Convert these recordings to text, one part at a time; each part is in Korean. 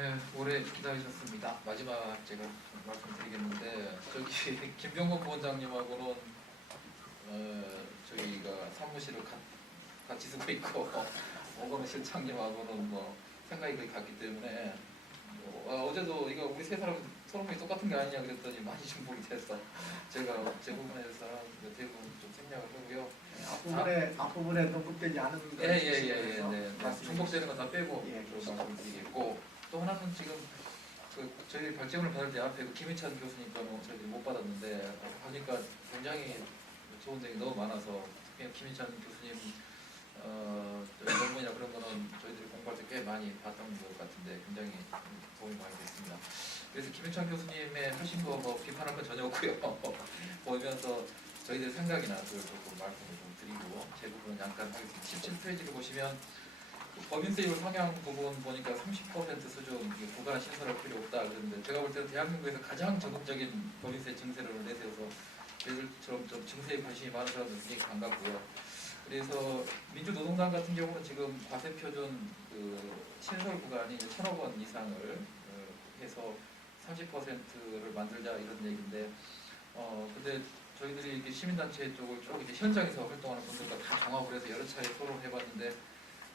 네, 오래 기다리셨습니다. 마지막 제가 말씀드리겠는데 저기 김병건 부원장님하고는 저희가 사무실을 같이 쓰고 있고 오건우 실장님하고는 뭐 생각이 거의 같기 때문에 어제도 이거 우리 세 사람 토론이 똑같은 게 아니냐 그랬더니 많이 중복이 돼서 제가 제 부분에서 대부분 좀 생략을 하고요. 앞부분에 언급되지 않은 예예예예 네. 중복되는 건 다 빼고 좀 말씀드리겠고 또 하나는 지금 저희 발제문을 받을 때 앞에 김희찬 교수님 거는 저희들이 못 받았는데 하니까 굉장히 좋은 점이 너무 많아서 특히 김희찬 교수님 논문이나 그런 거는 저희들이 공부할 때 꽤 많이 봤던 것 같은데 굉장히 도움이 많이 됐습니다. 그래서 김희찬 교수님의 하신 거 뭐 비판할 건 전혀 없고요. 보면서 저희들 생각이나 그걸 조금 말씀을 좀 드리고 제 부분은 약간 하겠습니다. 17페이지를 보시면 법인세율 상향 부분 보니까 30% 수준 부가나 신설할 필요 없다 그러는데 제가 볼 때는 대한민국에서 가장 적극적인 법인세 증세를 내세워서 저희들처럼 좀 증세에 관심이 많은 사람들 굉장히 반갑고요. 그래서 민주노동당 같은 경우는 지금 과세표준 신설 구간이 1,000억 원 이상을 해서 30%를 만들자 이런 얘기인데 근데 저희들이 이렇게 시민단체 쪽을 쭉 이제 현장에서 활동하는 분들과 다 종합을 해서 여러 차례 토론을 해봤는데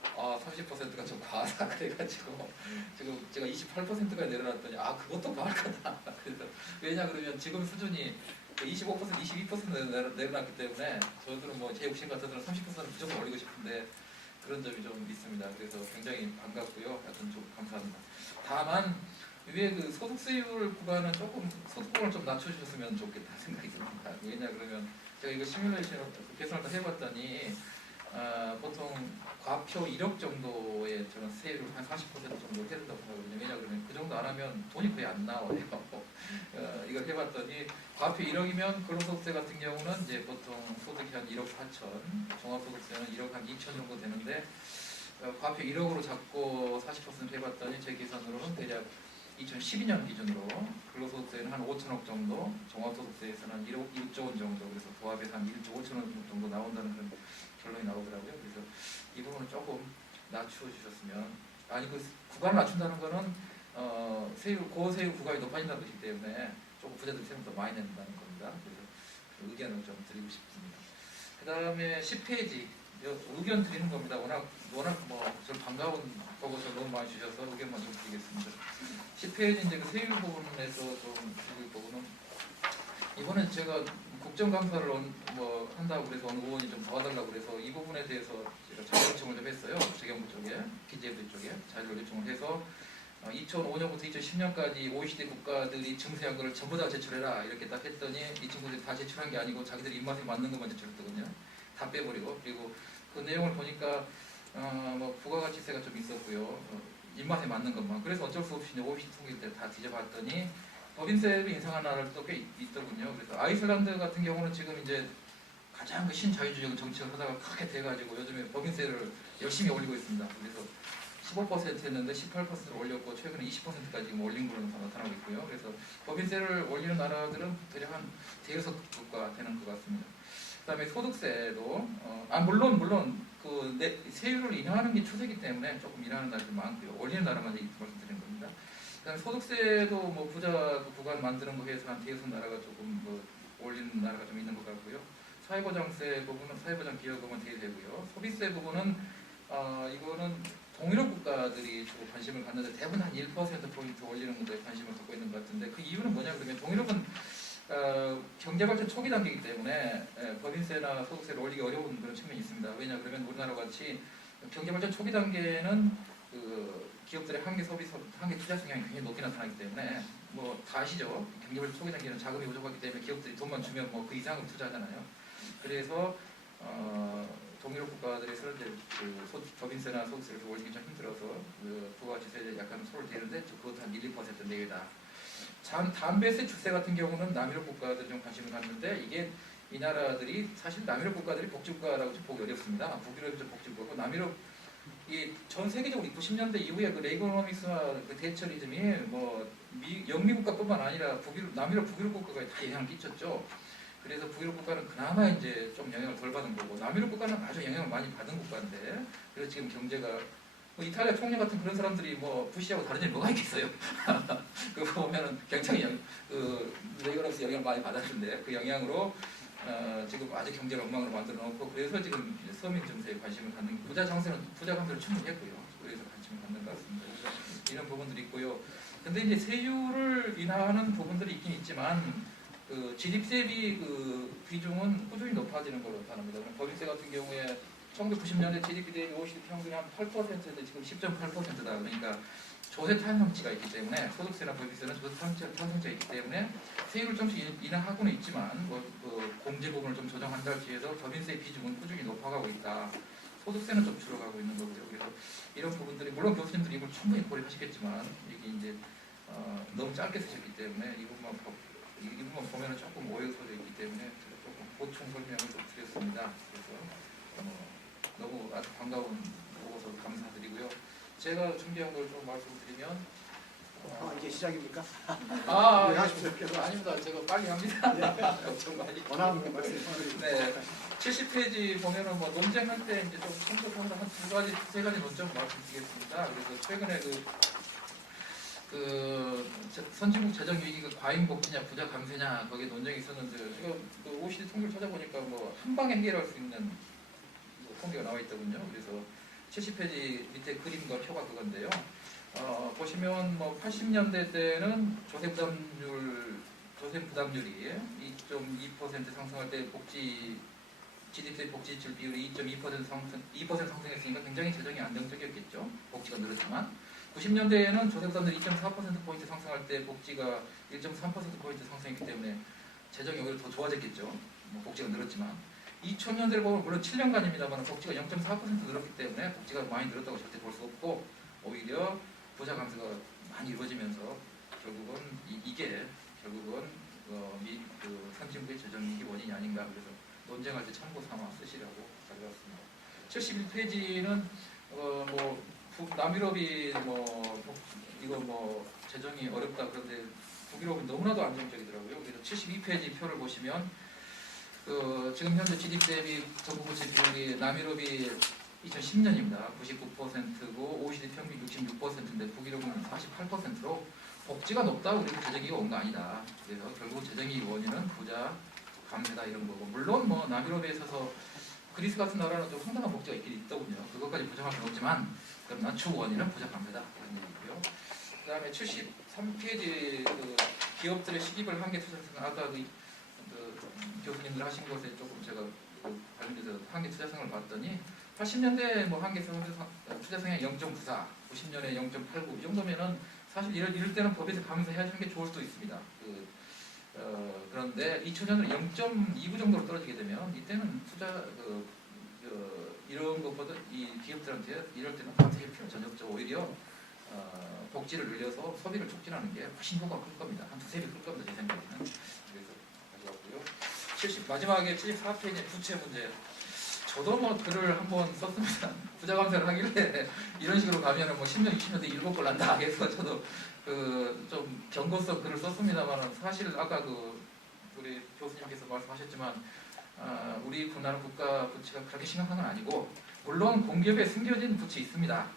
30%가 좀 과하다 그래가지고 지금 제가 28%까지 내려놨더니 그것도 과할 거다. 그래서 왜냐 그러면 지금 수준이 25%, 22% 내려놨기 때문에 저희들은 뭐 제 욕심 같아서는 30%는 무조건 올리고 싶은데 그런 점이 좀 있습니다. 그래서 굉장히 반갑고요. 하여튼 좀 감사합니다. 다만 위에 소득세율 구간은 조금 소득권을 좀 낮춰주셨으면 좋겠다 생각이 듭니다. 왜냐 그러면 제가 이거 시뮬레이션 계산을 다 해봤더니 보통 과표 1억 정도의 저는 세율을 한 40% 정도 해야 된다고 생각하거든요. 왜냐 그러면 그 정도 안 하면 돈이 거의 안 나와요. 이걸 해봤더니 과표 1억이면 근로소득세 같은 경우는 이제 보통 소득이 한 1억 4천, 종합소득세는 1억 한 2천 정도 되는데 과표 1억으로 잡고 40% 해봤더니 제 계산으로는 대략 2012년 기준으로 근로소득세는 한 5천억 정도, 종합소득세에서는 한 1조 원 정도, 그래서 도합해서 한 1조 5천억 정도 나온다는 그런 결론이 나오더라고요. 그래서 이 부분은 조금 낮춰주셨으면, 구간을 낮춘다는 거는 고세율 구간이 높아진다는 것이기 때문에 조금 부자들 세금 더 많이 낸다는 겁니다. 그래서 그 의견을 좀 드리고 싶습니다. 그 다음에 10페이지 의견 드리는 겁니다. 워낙 좀 반가운 보고서 너무 많이 주셔서 의견만 좀 드리겠습니다. 10페이지 이제 그 세율 부분에서 좀 드릴 부분은 이번에 제가 국정감사를 한다고 그래서 어느 의원이 좀 도와달라고 그래서 이 부분에 대해서 제가 자료 요청을 좀 했어요. 재경부 쪽에, 기재부 쪽에 자료 요청을 해서 2005년부터 2010년까지 OECD 국가들이 증세한 거를 전부 다 제출해라 이렇게 딱 했더니 이 친구들이 다 제출한 게 아니고 자기들이 입맛에 맞는 것만 제출했거든요. 다 빼버리고 그리고 그 내용을 보니까 부가가치세가 좀 있었고요. 입맛에 맞는 것만. 그래서 어쩔 수 없이 OECD 통계일 때 다 뒤져봤더니 법인세를 인상한 나라도 꽤 있더군요. 그래서 아이슬란드 같은 경우는 지금 이제 가장 신자유주의 정책을 하다가 크게 돼가지고 요즘에 법인세를 열심히 올리고 있습니다. 그래서 15% 했는데 18%를 올렸고 최근에 20%까지 지금 올린 걸로 나타나고 있고요. 그래서 법인세를 올리는 나라들은 대략 한 대여섯 국가 되는 것 같습니다. 그다음에 소득세도 물론 세율을 인하하는 게 추세이기 때문에 조금 인하하는 나라도 많고요. 올리는 나라만 말씀드리는 겁니다. 그다음에 소득세도 부자 구간 만드는 거에 해서 한 대여섯 나라가 조금 올리는 나라가 좀 있는 것 같고요. 사회보장세 부분은 사회보장 기여금은 대되고요. 소비세 부분은 이거는 동유럽 국가들이 주로 관심을 갖는데 대부분 한 1%포인트 올리는 것에 관심을 갖고 있는 것 같은데 그 이유는 뭐냐 그러면 동유럽은 경제발전 초기 단계이기 때문에 법인세나 소득세를 올리기 어려운 그런 측면이 있습니다. 왜냐 그러면 우리나라 같이 경제발전 초기 단계는 기업들의 한계 투자 성향이 굉장히 높게 나타나기 때문에 다 아시죠? 경제발전 초기 단계는 자금이 부족하기 때문에 기업들이 돈만 주면 그 이상으로 투자하잖아요. 그래서 동유럽 국가들에서는 이제 법인세나 소득세를 올리기 좀 힘들어서 부가가치세에 약간 손을 대는데 그것도 한 1~2% 내외다. 담배세 주세 같은 경우는 남유럽 국가들이 좀 관심을 갖는데 이 나라들이 사실 남유럽 국가들이 복지국가라고 좀 보기 어렵습니다. 북유럽이 좀 복지국가고 남유럽 전 세계적으로 90년대 이후에 레이거노믹스와 대처리즘이 영미국가뿐만 아니라 남유럽 북유럽 국가가 다 영향을 끼쳤죠. 그래서 북유럽 국가는 그나마 이제 좀 영향을 덜 받은 거고 남유럽 국가는 아주 영향을 많이 받은 국가인데 그래서 지금 경제가 뭐 이탈리아 총리 같은 그런 사람들이 뭐 부시하고 다른 점이 뭐가 있겠어요? 그거 보면은 굉장히 레이거런스 영향을 많이 받았는데 그 영향으로 지금 아주 경제를 엉망으로 만들어 놓고 그래서 지금 서민 정세에 관심을 갖는 부자 장세는 부자 감세는 충분히 했고요. 그래서 관심을 갖는 것 같습니다. 그래서 이런 부분들이 있고요. 근데 이제 세율을 인하하는 부분들이 있긴 있지만 그 GDP 대비 그 비중은 꾸준히 높아지는 걸로 나타납니다. 법인세 같은 경우에 1990년대 GDP 대비 OECD 평균이 한 8%인데 지금 10.8%다. 그러니까 조세 탄성치가 있기 때문에 소득세나 법인세는 조세 탄성치가 있기 때문에 세율을 좀씩 인하하고는 있지만 그 공제 부분을 좀 조정한다 할지라도 법인세 비중은 꾸준히 높아가고 있다. 소득세는 좀 줄어가고 있는 거고요. 그래서 이런 부분들이 물론 교수님들이 이걸 충분히 고려하시겠지만 이게 이제 너무 짧게 쓰셨기 때문에 이 부분만 보면은 조금 오해소져 있기 때문에 제가 조금 보충 설명을 좀 드렸습니다. 그래서 너무 아주 반가운 보고서 감사드리고요. 제가 준비한 걸 좀 말씀드리면 이제 시작입니까? 예, 하십시오. 아닙니다. 제가 빨리 합니다. 엄청 많이. 원하는 말씀. 네. 70페이지 보면은 뭐 논쟁할 때 이제 좀 참고하다 한 세 가지 논점 말씀드리겠습니다. 그래서 최근에 그 선진국 재정 위기가 과잉 복지냐 부자 감세냐 거기에 논쟁이 있었는데 제가 그 OECD 통계를 찾아보니까 뭐 한 방에 해결할 수 있는 통계가 나와 있더군요. 그래서 70페이지 밑에 그림과 표가 그건데요. 보시면 뭐 80년대 때는 조세 부담률이 2.2% 상승할 때 GDP 복지 지출 비율이 2.2% 상승했으니까 굉장히 재정이 안정적이었겠죠. 복지가 늘었지만 90년대에는 조세 부담률이 2.4%포인트 상승할 때 복지가 1.3%포인트 상승했기 때문에 재정이 오히려 더 좋아졌겠죠. 복지가 늘었지만 2000년대를 보면 물론 7년간입니다만 복지가 0.4% 늘었기 때문에 복지가 많이 늘었다고 절대 볼 수 없고 오히려 부자 감세가 많이 이루어지면서 결국은 이게 결국은 그 선진국의 재정 위기 원인이 아닌가 그래서 논쟁할 때 참고 삼아 쓰시라고 가져왔습니다. 71페이지는 남유럽이 이거 재정이 어렵다 그런데 북유럽은 너무나도 안정적이더라고요. 그래서 72페이지 표를 보시면 지금 현재 GDP 대비 정부부채 비율이 남유럽이 2010년입니다. 99%고 OECD 평균 66%인데 북유럽은 48%로 복지가 높다고 그래도 재정위기가 온 거 아니다. 그래서 결국 재정위기 원인은 부자 감세다 이런 거고 물론 남유럽에 있어서 그리스 같은 나라는 좀 상당한 복지가 있긴 있더군요. 그것까지 부정할 수는 없지만 그러나 주 원인은 부자 감세다 그런 얘기고요. 그 다음에 73페이지 기업들의 시기별 한계 투자성을 아까 교수님들 하신 것에 조금 제가 관련돼서 한계 투자성을 봤더니 80년대 한계 투자성이 0.94, 90년에 0.89 이 정도면은 사실 이럴 때는 법에서 감세해야 하는 게 좋을 수도 있습니다. 그런데 2000년으로 0.29 정도로 떨어지게 되면 이때는 이런 것보다 이 기업들한테 이럴 때는 감세할 필요 전혀 없죠. 오히려 복지를 늘려서 소비를 촉진하는 게 훨씬 효과가 클 겁니다. 한 두세 배 클 겁니다. 제 생각에는. 그래서 가져왔고요. 마지막에 74페이지 부채 문제. 저도 글을 한번 썼습니다. 부자 감세를 하길래 이런 식으로 가면은 10년, 20년 뒤에 일곱 걸 난다. 해서 저도 좀 경고성 글을 썼습니다만 사실 아까 우리 교수님께서 말씀하셨지만 우리나라 국가 부채가 그렇게 심각한 건 아니고 물론 공기업에 숨겨진 부채 있습니다.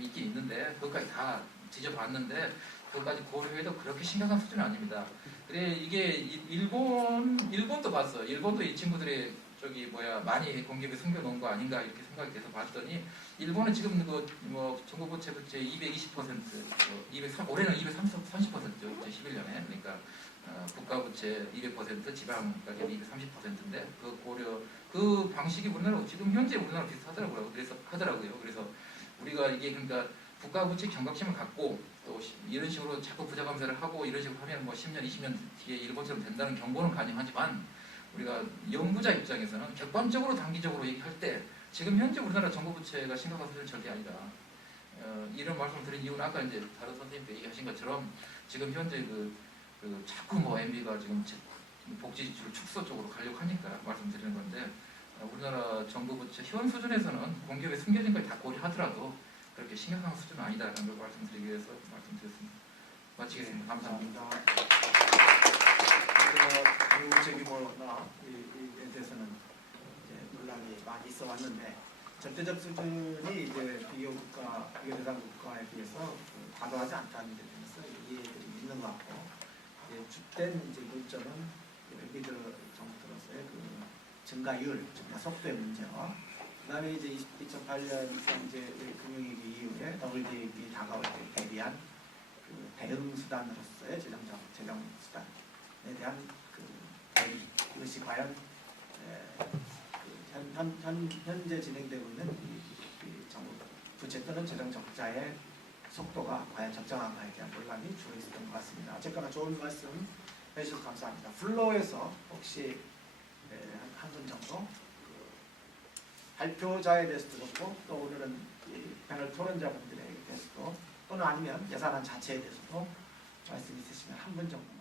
있긴 있는데 그것까지 다 뒤져봤는데 그것까지 고려해도 그렇게 심각한 수준은 아닙니다. 그래 이게 일본도 봤어요. 일본도 이 친구들이 많이 공기업에 숨겨놓은 거 아닌가 이렇게 생각이 돼서 봤더니 일본은 지금 정부 부채 220%, 올해는 230%죠. 2011년에 그러니까 국가 부채 200%, 지방까지 230%인데 그 방식이 지금 현재 우리나라 비슷하더라고요. 그래서 우리가 이게 그러니까 국가 부채 경각심을 갖고 또 이런 식으로 자꾸 부자 감세를 하고 이런 식으로 하면 10년, 20년 뒤에 일본처럼 된다는 경고는 가능하지만 우리가 연구자 입장에서는 객관적으로 단기적으로 얘기할 때 지금 현재 우리나라 정부 부채가 심각한 수준은 절대 아니다. 이런 말씀을 드린 이유는 아까 이제 다른 선생님도 얘기하신 것처럼 지금 현재 자꾸 MB가 지금 복지 지출 축소 쪽으로 가려고 하니까 말씀드리는 건데 우리나라 정부 부채 현 수준에서는 공기업에 숨겨진 걸 다 고려하더라도 그렇게 심각한 수준은 아니다라는 걸 말씀드리기 위해서 말씀드렸습니다. 마치겠습니다. 감사합니다. 경제 규모나 이에 대해서는 이제 논란이 많이 있어 왔는데 절대적 수준이 이제 비교 대상 국가에 비해서 과도하지 않다는 데 대해서 이해들이 있는 것 같고, 이제 주된 이제 논점은 MB 정부 들어서의 그 증가율, 증가 속도의 문제와, 그다음에 이제 2008년 이제 금융위기 이후에 WD이 다가올 때 대비한 그 대응 수단으로서의 재정 수단에 대한 그 대비, 이것이 과연 현재 진행되고 있는 이 정부 부채 또는 재정 적자의 속도가 과연 적정한가에 대한 논란이 주로 있었던 것 같습니다. 어쨌거나 좋은 말씀 해주셔서 감사합니다. 플로에서 혹시 한 분 정도 발표자에 대해서도 그렇고, 또 오늘은 이 패널 토론자분들에 대해서도, 또는 아니면 예산안 자체에 대해서도 말씀 있으시면 한 분 정도